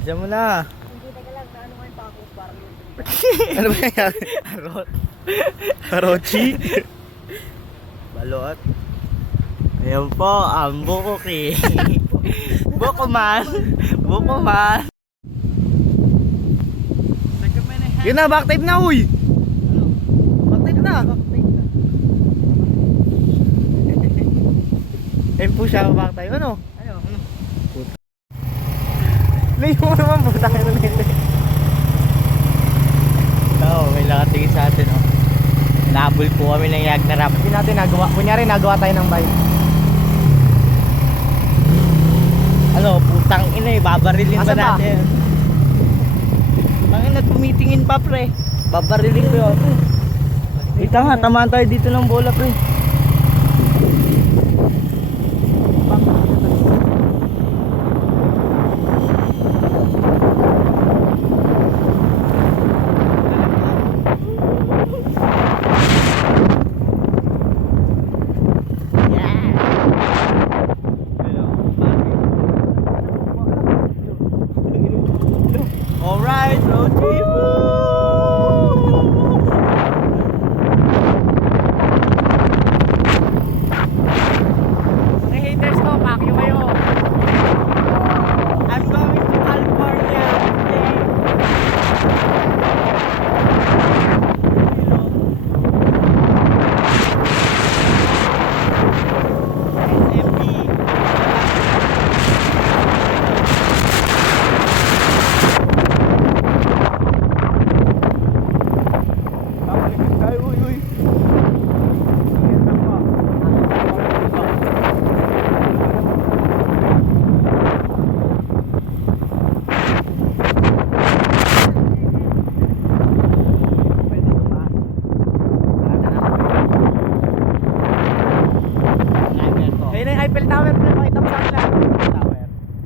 Diyan mo na. Hindi, teka lang, naano nga yung pako, parang yun. Ano ba yan? Harochi? Balot. Ayan po, ang bukuki. Bukuman. Bukuman. Yun na, back tape na, uy! Back tape na! Ayun po siya, back tape. Ano? Ano? Layo mo naman po tayo na nito. Oo, may nakatingin sa atin, oh. Nahabol po kami ng yag na rap. Hindi natin nagawa. Kunyari, nagawa tayo ng bike. Ano, putang ina eh, babarilin ba Asan ba? natin? Tangin na tumitingin pa, pre. Babarilin ko yun. Kita nga, tamaan tayo dito ng bola, pre. Alright, road trip! Mga haters ko, pakyo kayo. I'm going to California today. SMB. Babalikan tayo, uy, uy. Ayun na yung Eiffel Tower, pre. Pakita mo sa kanila.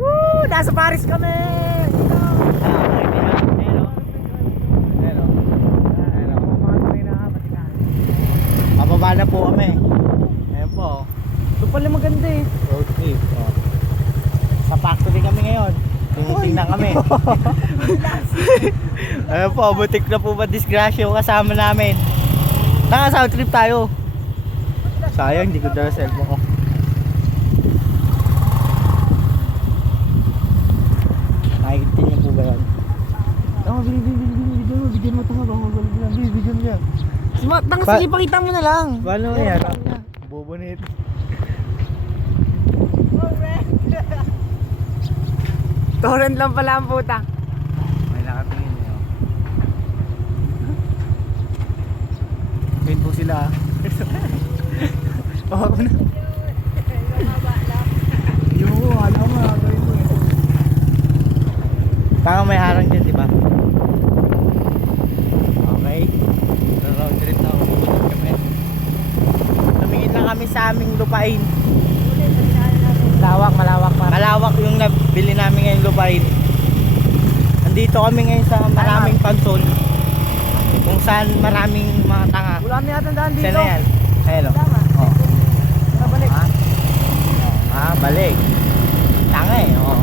Woo! Nasa Paris kami! Pababa na po kami. Ayan po. Ito pala maganda eh. Road trip. Oh. Sa factory kami ngayon. Tingnan kami. Ayan po, butik na po ba disgrasya yung kasama namin. Naka-sound trip tayo. Sayang, hindi ko dala cellphone ko. Nakikita niyo po ba yan? Oh, bigyan mo ito nga. Bigyan mo yan. Sige, pakita mo na lang. Paano yan? Bobo na ito. Torrent lang pala ang puta. May nakatingin niyo. Wait po sila. Oh, ako na. Yo, alam mo. Tanga may harang dyan, di ba? Okay. So, road trip na umuunod kami. Tumingin lang kami sa aming lupain. Malawak pa. Malawak yung nabili namin ngayon lupain. Andito kami ngayon sa maraming pansol. Kung saan maraming mga tanga. Wala na yata daan dito. Saan na yan? Ayun o. Tama. Oh. Nabalik. Balik. Tanga eh. Oh.